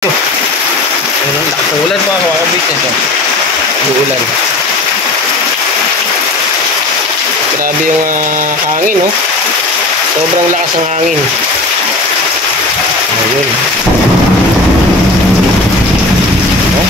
Ayun, nakatulan pa ako mga business. Uulan. Grabe yung hangin, no? Sobrang lakas ng hangin. Ayun. Oh.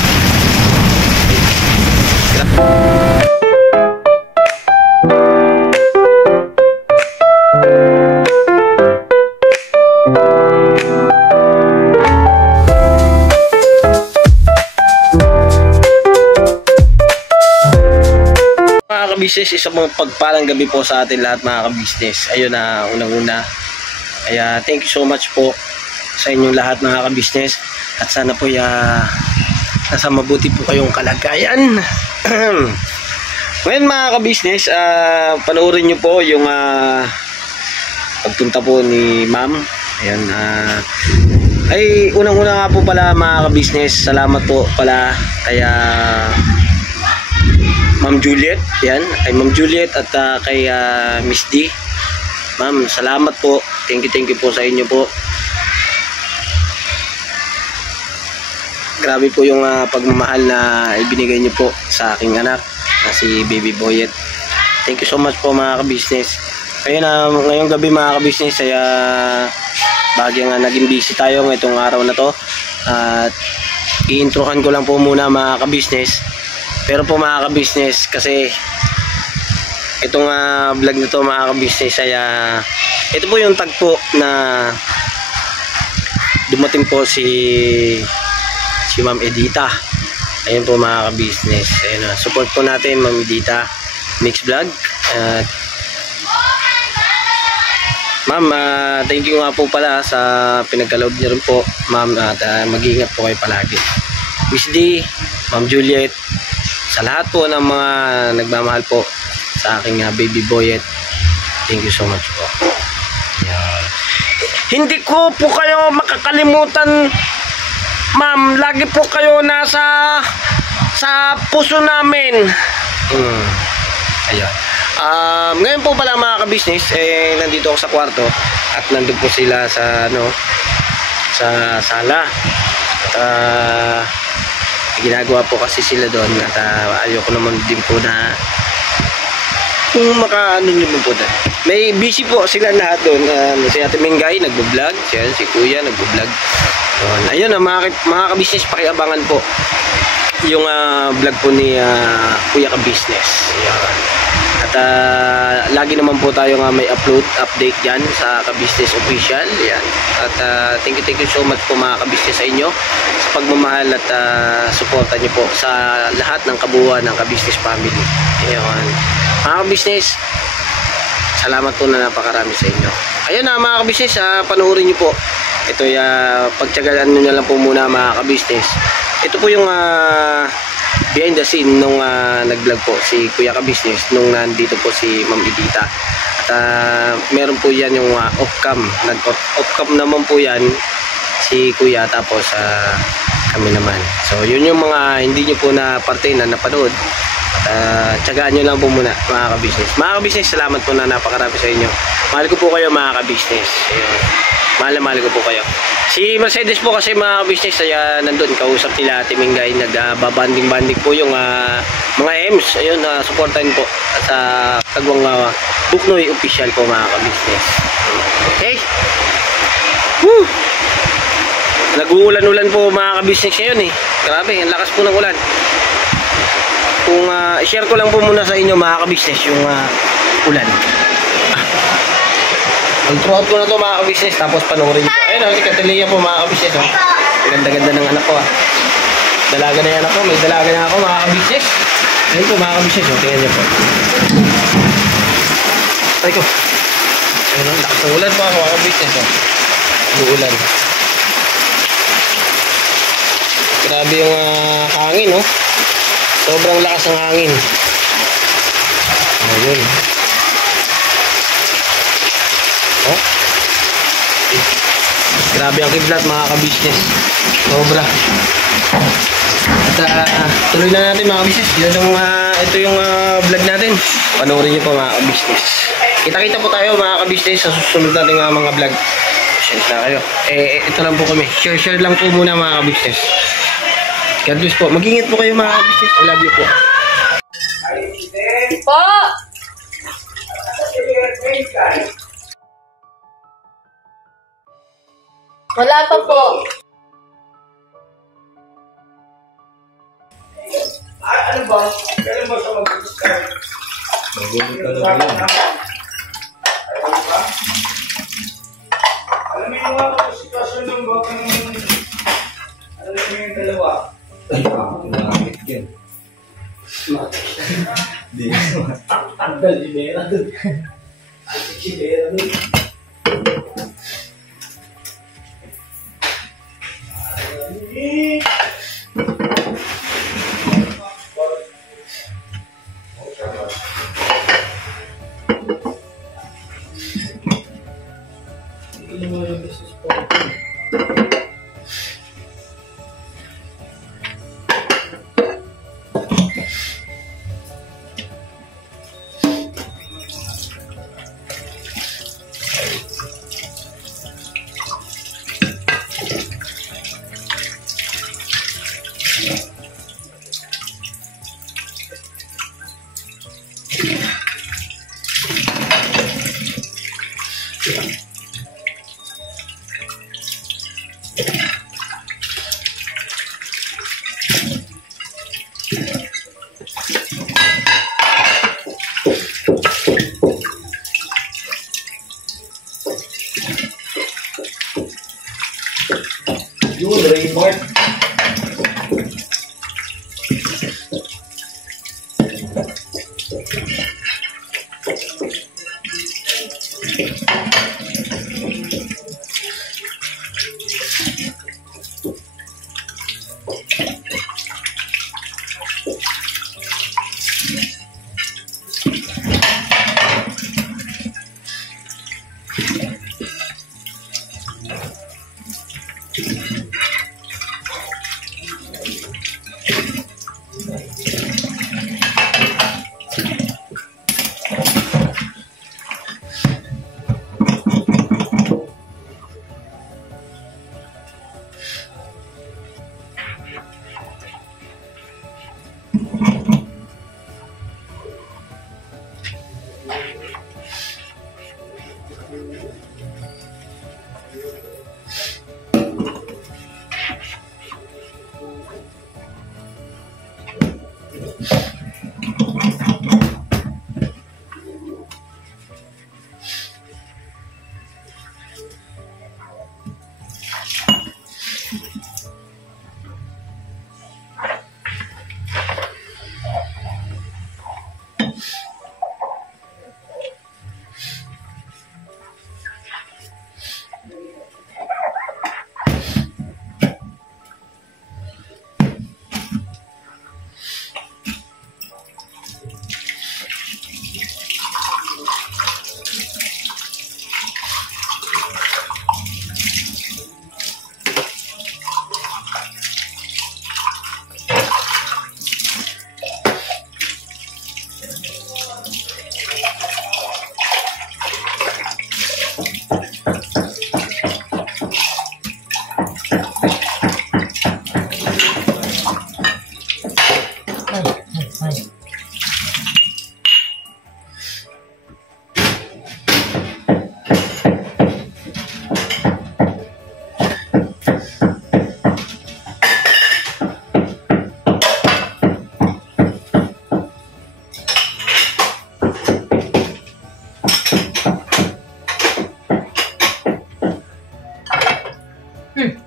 Business, isang mga pagpalang gabi po sa atin lahat mga ka-business. Ayun na unang-una. Kaya thank you so much po sa inyong lahat mga ka-business. At sana po nasa mabuti po kayong kalagayan. Ngayon mga ka-business, panoorin nyo po yung pagpunta po ni ma'am. Ayun, ay unang-una nga po pala mga ka-business, salamat po pala kaya Ma'am Juliet, yan, kay Ma'am Juliet at kay Miss D. Ma'am, salamat po. Thank you po sa inyo po. Grabe po yung pagmamahal na ibinigay niyo po sa aking anak na si Baby Boyet. Thank you so much po mga ka-business. Kaya ngayong gabi mga ka-business ay bagay nga naging busy tayo ngayong araw na to. At i-introhan ko lang po muna mga ka-business. Pero po mga ka-business, kasi itong vlog nito mga ka-business ay ito po yung tagpo na dumating po si Ma'am Edita. Ayun po mga ka-business. Ayun, support po natin Ma'am Edita Mix Vlog. Ma'am, thank you nga po pala sa pinagkaloob niyo rin po ma'am, at mag-iingat po kayo palagi. Miss D, Ma'am Juliet, sa lahat po ng mga nagmamahal po sa aking Baby Boyet, thank you so much po. Yan. Hindi ko po kayo makakalimutan ma'am, lagi po kayo nasa sa puso namin. Ayan. Ngayon po pala mga ka-business, nandito ako sa kwarto at nandun po sila sa sa sala. At ginagawa po kasi sila doon at ayoko naman din po na kung makaano naman po doon. May busy po sila lahat doon. Si Ate Mingay nagbo-vlog, si Kuya nagbo-vlog. Ayun mga ka-business, pakiabangan po yung vlog po ni Kuya ka-business. At lagi naman po tayo may update yan sa ka-business official. Yan. At thank you so much po mga ka-business sa inyo sa pagmamahal at suporta nyo po sa lahat ng kabuuan ng ka-business family. Yan. Mga ka-business, salamat po na napakarami sa inyo. Ayun mga ka-business, panoorin nyo po. Ito pagtyagaan nyo na lang po muna mga ka-business. Ito po yung behind the scene nung nag-vlog po si Kuya ka-business nung nandito po si Ma'am Edita. At meron po yan yung off-cam. Off-cam naman po yan si Kuya, tapos kami naman. So yun yung mga hindi nyo po na parte na napanood. At tyagaan nyo lang po muna mga ka-business. Mga ka-business, salamat po na napakarami sa inyo. Mahal ko po kayo mga ka-business. Mahal ko po kayo. Si Mercedes po kasi mga business ay nandun, kausap nila Ate Mingay, nagbabanding-banding po yung mga M's. Ayun, supportan po sa Kagwang Buknoy official po mga ka-business. Okay? Woo! Nag-uulan-ulan po mga ka-business ngayon eh. Grabe, ang lakas po ng ulan. Kung i-share ko lang po muna sa inyo mga ka-business yung ulan. Throughout ko na ito mga ka-business, tapos panoorin nyo po. Ayun, si Catalina po mga ka-business. Ganda-ganda ng anak ko. Dalaga na yung anak ko, may dalaga na ako mga ka-business. Ayun po mga ka-business, tingnan nyo po. Ay ko. Ayun, nakasulan po ako mga ka-business. Uulan. Grabe yung hangin, no? Sobrang lakas ng hangin. Ayun. Oh. Grabe ang kidlat mga ka-business. Sobra. At tuloy na natin mga ka-business. Ito yung vlog natin. Panoorin nyo po mga ka-business. Kita-kita po tayo mga ka-business sa susunod natin mga vlog. Pasensya na kayo. Ito lang po kami. Share lang po muna mga ka-business. God bless po. Mag-ingat po kayo mga ka-business. I love you po. Po! Wala pa po. Ano ba? Kailan ba siya mag-start? Magulit talaga yun. Alam mo yung mga sitwasyon ng bakang alam mo yung dalawa? Ay, nakakit yan. Di. Tanggal, ibera dun. Ibera dun. Yun, Raymond.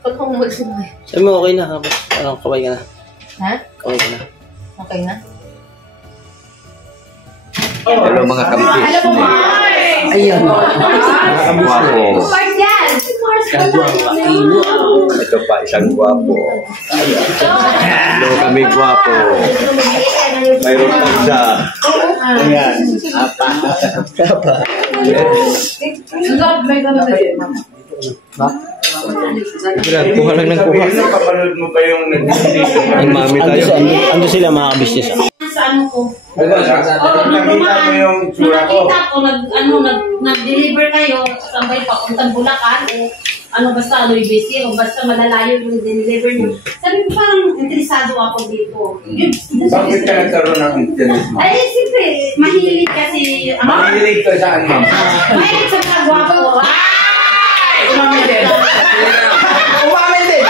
Pag humulsumay. Sabi mo okay na. Kaway ka na. Ha? Kaway ka na. Okay na? Hello mga kabisnes. Ayan. Guwapo. Mars yan! Ito pa, isang guwapo. Hello kami guwapo. Mayroon pa isa. Ayan. Apa. Kuha lang ng kuha. Kapanood mo pa yung Ang mami tayo. Ando sila mga ka-business. Sa ano ko? nakita mo yung tsura ko. Nakita ko, nag-deliver kayo, sabay papuntang Bulacan. basta busy, o basta malalayo yung deliver niyo. Sabi ko parang interesado ako dito. Bakit ka nagkaroon ng interest mo? Ay, siyempre, mahilig kasi. Mahilig ka saan, ma'am? Mahilig sa mga gwapo. Umamin din. Umamin din.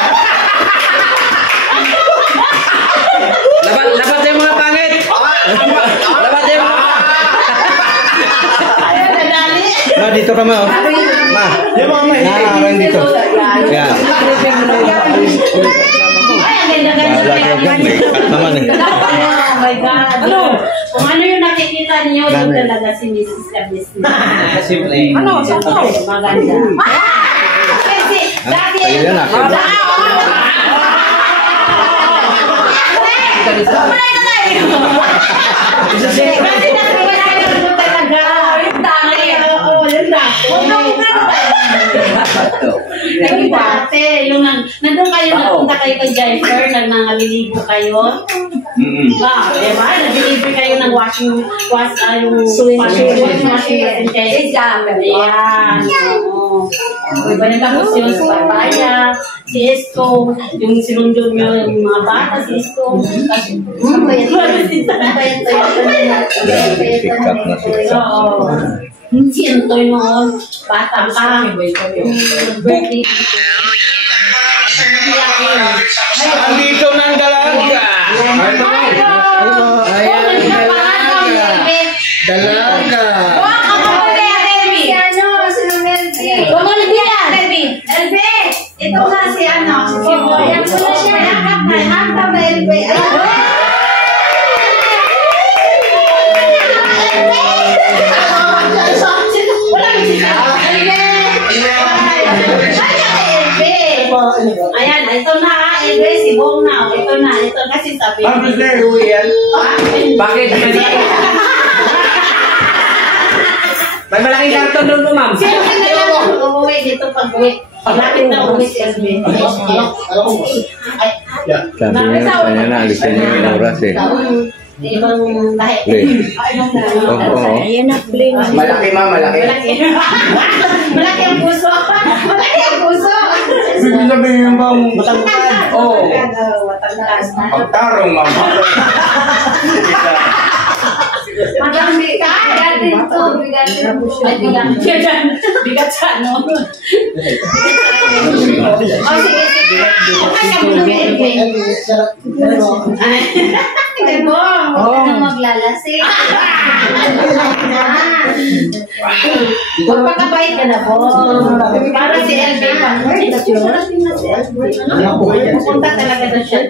Labat yung mga pangit! Labat yung mga Ayun, nadali. Ma, dito ka ma. Ma, Yung mga mahilig. nakarang dito. Yan. Ay, ang ganda-ganda. Wala ka dyan, may cut naman eh. Oh my God. Kung ano yung nakikita niyo, yung talaga si Mrs. Cabisna. Simple. Maganda. Kasi, dati. Tayo yan ah. Kasi nakikita mo talaga. Yung tangay. Oo, yun na. Kasi dati, yung nandun kayo, napunta kayo kay Jennifer, naliligo kayo. Ba, diba? Nag-deliver kayo ng washing machine kayo. Ayan. Oo. Diba natapos yun si Papaya, si Esko, yung sinundo nyo, yung mga bata, si Esko. Pick up na siya. Oo. Si Antoy noon, bata ka. Birthday. Andito ng dalaga! Dalaga! Ito nga si ano, si Fibo. Ayan ko na siya. Hanggang na Elbe. Ayan, ito na, Elbe, si Bong na. Ito na, ito kasi sabi. Ma'am, gusto na yung yan? Bakit? May malaking karton doon mo, ma'am. Sino ka na lang umuwi dito pag-uwi? Lapit na uwi si Elbe. Sabi niya, kanya na, alisin niya yung oras eh. Ibang lahi. Oo. Ayan na, play. Malaki, ma'am, malaki. Malaki. Malaki ang puso. Malaki ang puso. Ibig sabihin yung bang Matangkad. Oo. Matangkad. pagtarong, ma'am. Madami ka. Bigatin to. Bigatin to. Ay, bigatin. Bigat sa ano. O, sige, sige. Kaya mo lang Ay, Bong. Huwag ka na maglalasing. Magpakabait ka na, Bong. Para si LB pa. Pupunta talaga doon siya.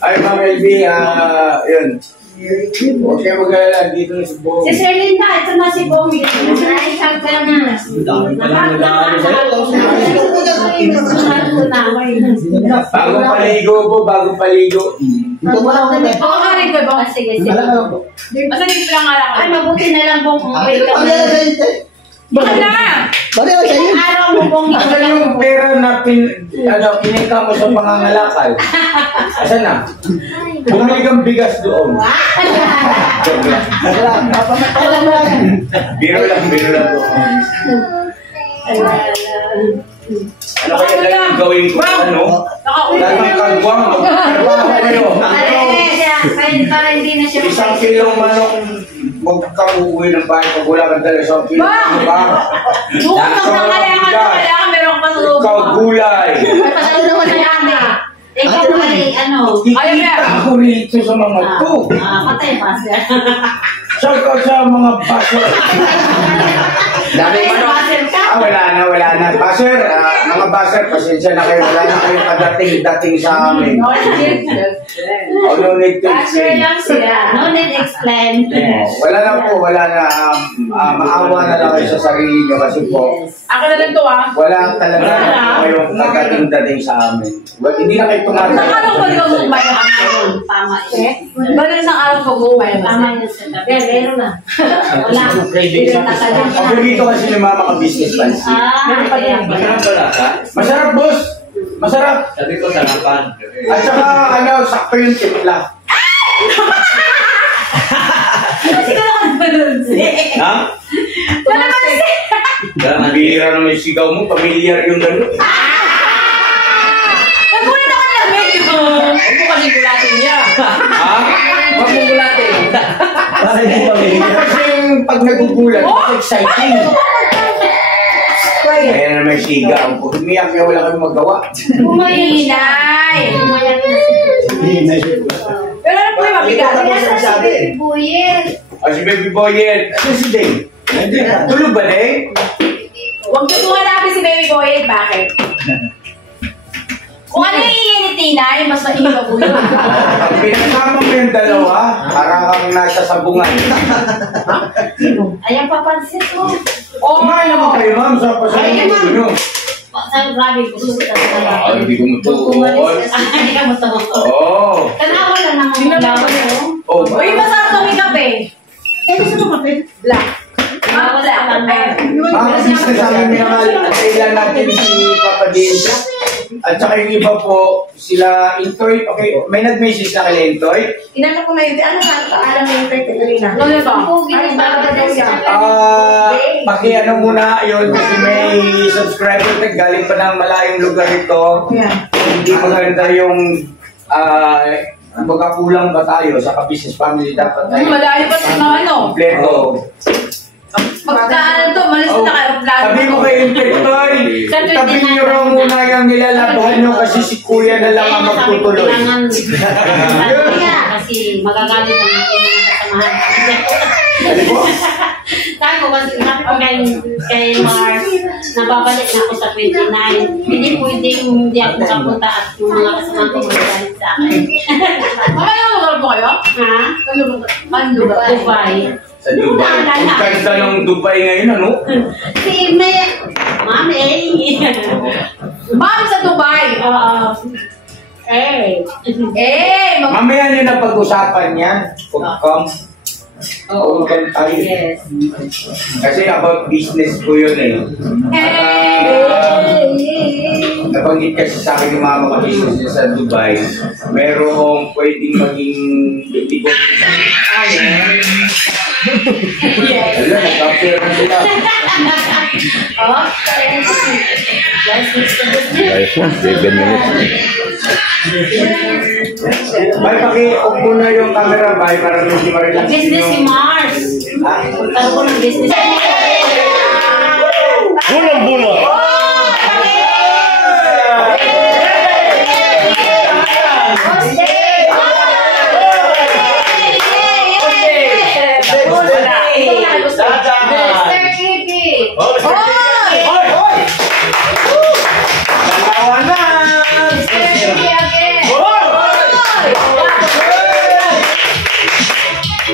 Ay, ma'am LB, yun. Huwag kayo mag-alala, dito na si Bong. Si Sir Linda, ito na si Bong. Ay, hag ka na. Bagong paligo po, bagong paligo. Sige, sige. Ay, mabuti na lang Bong kung wait ka na. Araw mo Bong. Asan yung pera na pinika mo sa pangangalakal? Asan na? Bumili kang bigas doon. Biro lang doon. Ano kaya lang yung gawin ko? Ano? Lahat ng kagwang. Magkarawa kayo. Para hindi na siya. Isang kilong manok, huwag kang uuwi ng bahay pag wala kang dala isang kilo. Diba? Ikaw gulay. Ikaw ay ano? Kikita ako rito sa mga to. Patay pa siya. Shout out sa mga baser. Dami manok. Wala na. Baser, mga baser, pasensya na kayo. Wala na kayong kadating-dating sa amin. No need to explain. No need explain. Wala na po, wala na. Maawa na lang kayo sa sarili nyo kasi po. Ako na lang to Wala talaga kayong kadating-dating sa amin. Hindi na kayo tumatay. Isang araw ko yung umay ang Tama eh. Bala isang araw ko umay. Tama yun sa tabi. Meron na. Wala. Ako dito kasi ni mama ka business man. Kaya Masarap pala ka? Masarap, boss. Masarap. Sabi ko sarapan. At saka, sakto yung timpla. Kasi ka naman balunsi. Ha? Balunsi. Ang bihira naman yung sigaw mo, familiar yung gano'n. Nagulat ako na medyo. Huwag mo kasi gulatin niya. Ha? Huwag mo gulatin. Kasi yung pag nagugulat, it's exciting. Ayan naman yung sigaw. Kung umiyak niya, wala kang magawa. Hinay. Pero ano po yung mabigat? Si Baby Boyet. Ano si Dave? Tulog ba, Dave? Huwag niyo po hanapin si Baby Boy. Bakit? Kung ano yung iyan ni Tinay, mas mainit po yun. Pinasama mo yung dalawa, parang kang nasa sabungan. Ayan, papansin mo. Kumain naman kayo, ma'am, sa pasalubong nyo. Saan grabe, gusto ko talaga. Hindi ko matuon. Hindi ka matuon. Oo. Tanawa lang naman yung lang. Oh, Uy, masarap kami kape. Gusto mo kape? Black. Bawas ka lang na. business namin minamahal. Kailan natin si Papa Dinsa. At saka yung iba po, sila Intoy. Okay, may nag-message na kay Intoy. Inano ko na yun. Ano sa alam mo yung Petrina? Ano ba? Ay, para daw siya. Ano muna yun kasi may subscriber na galing pa ng malayong lugar ito. Hindi maganda yung baga kulang ba tayo sa ka-business family dapat tayo. Malayo pa sa mga ano. Kompleto. Pagka to, malis na kayo. Sabi mo kay Intoy, tabi niyo raw muna yung nilalabahan nyo kasi si Kuya na lang ang magtutuloy. Kasi magagalit ang aking mga kasamahan. Sabi ko kasi sabi ko kay Mars, nababalik na ako sa 29. Hindi pwedeng hindi ako makapunta at yung mga kasamahan ko magagalit sa akin. Mamaya yung lugar po kayo? Ha? Ano lugar? Dubai. Sa Dubai. Ang ganda ng Dubai ngayon, ano? Si Mami. Ma'am sa Dubai! Mamaya nyo na pag-usapan yan. Huwag tayo. Yes. Kasi about business ko yun eh. Nabanggit kasi sa akin yung mga business niya sa Dubai. Merong pwedeng maging bigot. Yes. Alam, nag-appear na sila. Ayos na, 7 minutes. Bay, paki-off muna yung camera, bay, para medyo ma-relax Business si Mars. Punta ko ng business. Bulang-bulang!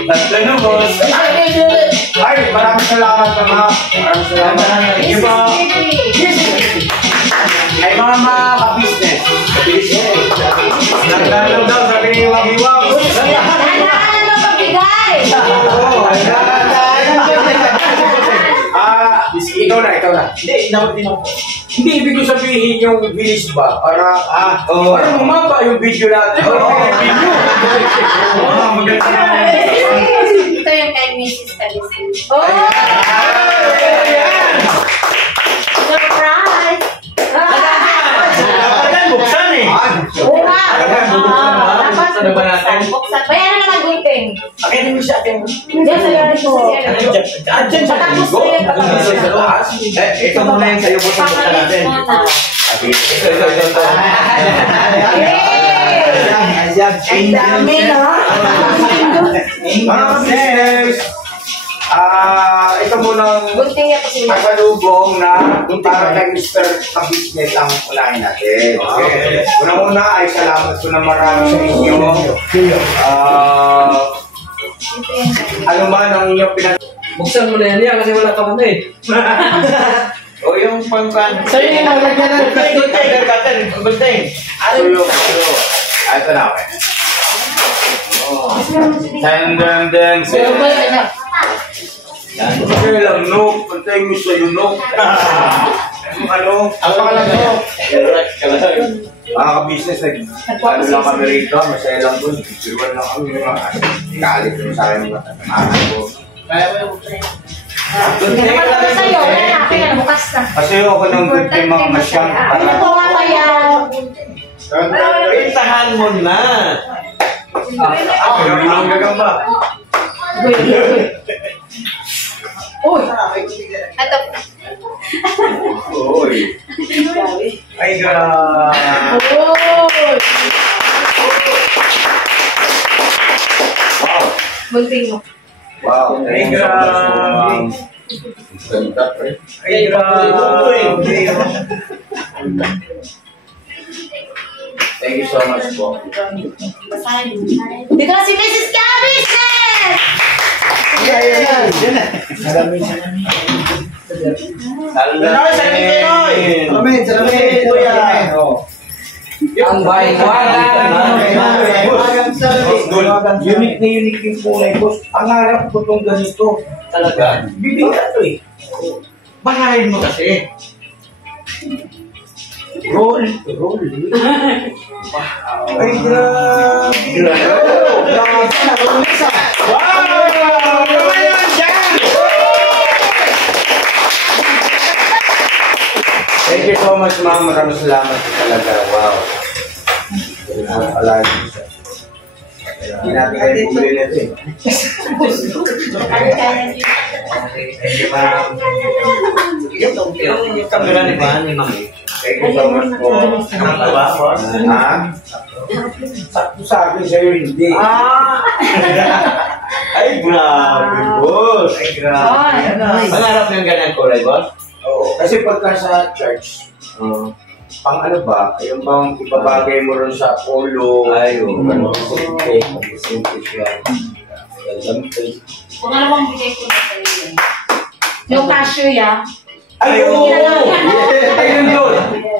Tatlo na, boss. Ay, maraming salamat mga. Maraming salamat. Iba. Ay, mga ka-business. Nagdalaw daw, sabi ni Wag-Iwag. Ikaw na. Hindi, ibig ko sabihin yung bilis ba? Para bumaba yung video natin. Ito yung kay Mrs. Talisman. Surprise! Buksan eh. Buksan. Bayan na naman gulping. Akin mo siya, akin mo. Diyan sa yari ko. Diyan sa ligo. Ito muna yung sa'yo po sa buksan natin. Ang dami, no? Mga business, ito muna Gunting niya po si Ma'am. kasalubong na para kay Mr. Ka-Business ang unahin natin. Okay. Unang-una ay salamat ko na marami sa inyo. Ano man ang inyong Buksan mo na yan kasi wala ka muna eh. o yung pangkan. Sa'yo yung malagyan ng Gunting. Ito na ako. Tandang. Kaya lang, no. Pantay mo sa'yo, no. Ano? Ang pangalan ko. Mga ka-business, ano lang kami rito, masaya lang doon. Picturean lang kami. Kalit mo sa akin mga anak ko. Kaya mo yung buksan. Hindi naman ako sa'yo. Wala na. Kaya bukas na. Kasi ako nang victim mga masyang Ano po nga kaya? Pintahan mo na. Ang gagamba. Uy! Ito. Uy. Ay, grabe. Uy! Bunting mo. Wow. Ay, grabe. Ay, grabe. Thank you so much po. Dito na si Mrs. Cabisnes! Ang bahay ko. Unique na unique yung kulay, boss. Ang harap ko itong ganito. Talaga. Bibigat to eh. Bahayin mo kasi. Roll. Ay, grabe. Wow! Naman dyan! Thank you so much, ma'am. Maraming salamat talaga. Wow. Palagi. Hindi natin kayo puli nito eh. Thank you, ma'am. Yung kamera ni ba ni Mami? Thank you so much po. Ano ba, boss? Ha? Sakto sa akin sa'yo, hindi. Ay, grabe, boss. Ay, grabe. Mangarap ng ganyan kulay, boss? Oo. Kasi pagka sa church, pang ano ba, yung bang ipabagay mo rin sa polo. Ay, ano, simple siya. Kung ano bang bigay ko na sa'yo. Yung cashew, ya. Ay, oo! Ayun yun!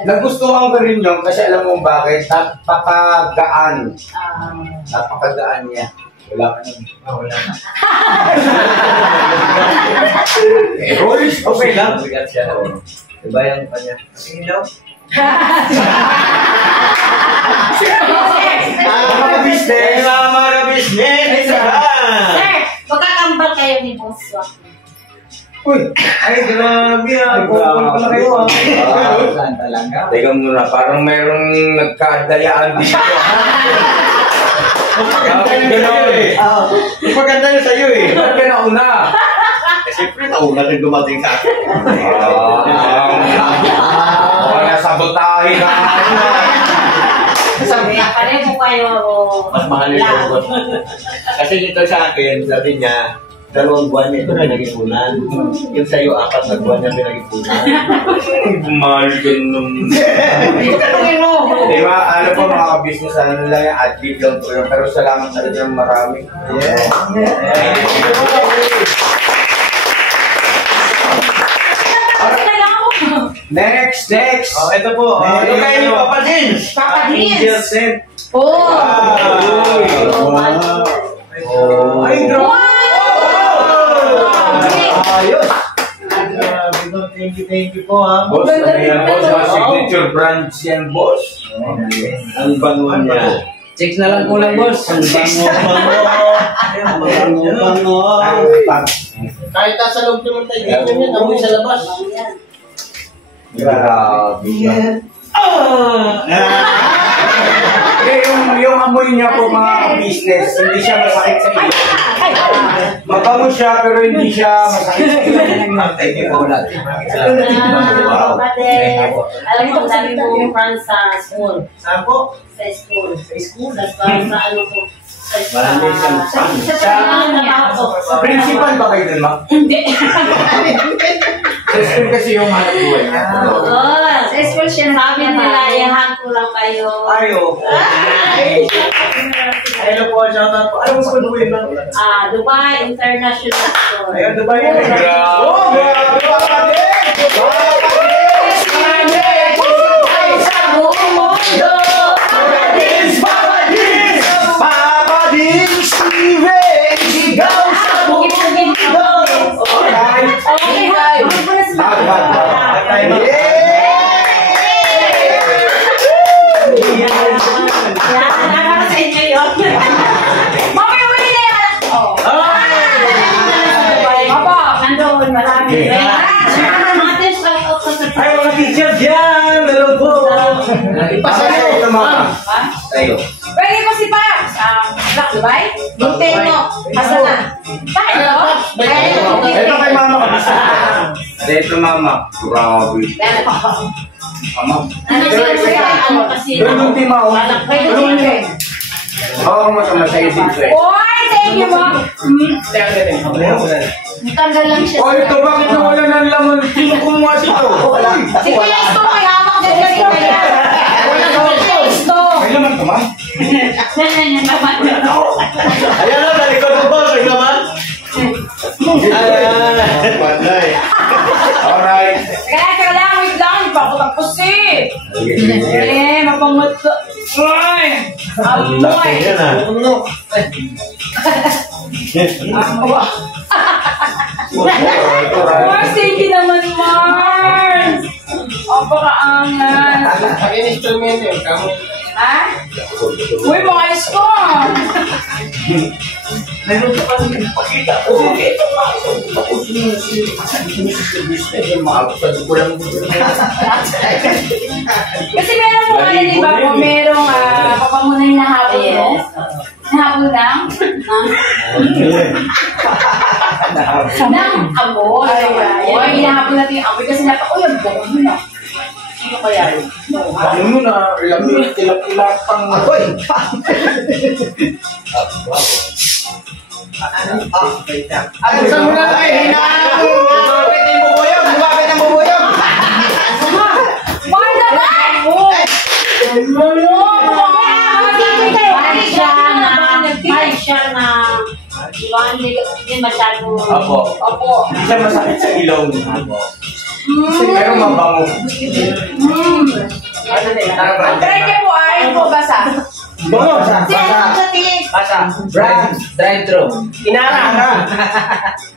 Nagustuhan ko rin yun kasi alam mo bakit? Napakagaan. Napakagaan niya. Wala ka naman. Wala na. Royce, okay lang. Bigat siya. Diba yung kanya? Sino? Mga business! Mga business! Sir, magkakambal kayo ni Boss Wak. Uy! Ay, grabe ah! Pupul pala kayo ah! Saan talaga? Teka muna, parang mayroong nagkadayaan dito. Maganda niya sa'yo eh. Ba't ka nauna? Siyempre, nauna rin dumating sa akin. Nasabotahe ka. Pareho kayo. Mas mahal yung boss. Kasi dito sa akin, sabi niya, 2 buwan ito na pinag-ipunan. Yung sa'yo, 4 na buwan na pinag-ipunan. Mahal ka nung... Tanungin mo. Di ba, ano po mga business, ano lang yan, adlib lang po yun. Pero salamat talaga ng marami. Next! Oh, ito po. Ito kayo ni Papa Dins. Papa Dins. Angel Sent. Oh! Ay, grabe! Ayos. Thank you po ha. Boss, ano yan, boss? Mga signature brands yan, boss. Ang bango niya. Chicks na lang kulang, boss. Ang bango. Kahit nasa loob naman tayo dito niya, amoy sa labas. Grabe. Yung amoy niya po mga business, hindi siya masakit sa iyo. Mabango siya pero hindi siya masakit sa iyo. Thank you po lahat. Wow. Alam mo, sabi mo yung friends sa school. Saan po? Sa school. Sa school? Sa ano po. Marami siyang Principal ba kayo dun, ma? Hindi. Sa school kasi yung hanap buhay niya. Oo. Sa school siya Sabi nila, yahan ko lang kayo. Ayo. Hello po, shout out po. Ano gusto ko gawin ba? Dubai International School. Ayun, Dubai. Oh, grabe! Papa Dins, Steven, sigaw sa buong mundo! Alright! Okay, nakakala sa inyo yun. Mami, uwi na yan! Papa, nandun. Ha? Tayo. Pwede mo si Paps. Black Dubai? Bintay mo. Asa na? Bakit mo? Ito kay mama ka. Ito mama. Grabe. Mama. Ano siya? Ano kasi? Doon yung timaw. Pwede din. Oo, masama sa isip ko eh. Oy, thank you, Mom. Tanggal lang siya. Oh, ito bakit nawala ng laman? Sino kumuha dito? Sige, Isto, may hamak dyan kasi kaya. Sige, Isto. May laman ka, ma'am? Ayan na, nalikod mo ba? May naman? Alright. Kaya lang, wait lang. Hindi pa ako tapos eh. Mapangot ko. Uy! Amoy! Mars, thank you naman, Mars! Apakaangan. Ha? Uy, maayos ko! Kasi meron po ano, di ba po, merong papamunay na hapon mo? Hapon lang? Nang amoy. Amoy, hinahapon natin yung amoy kasi natin, uy, ang bango mo na. Sino kaya yun? Ano mo na, lamig, tilap-tilapang. Hoy! Saan mo na tayo? Hinahapon! Lumapit ang bubuyog! Lumapit ang bubuyog! Mahal na ba? Mahal siya na. Diba, hindi masyado. Opo. Hindi siya masakit sa ilong. Pero mabango. Ang try niya po ay po basa. Bango! Basa. Drive-thru. Inara.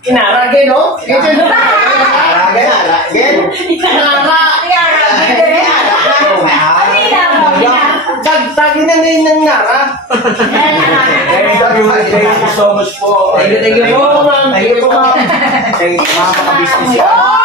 Inara, geno? Geno. Tagin na ngayon ng nara. Thank you so much po. Thank you po, ma'am. Thank you po, ma'am. Thank you, mga business yan.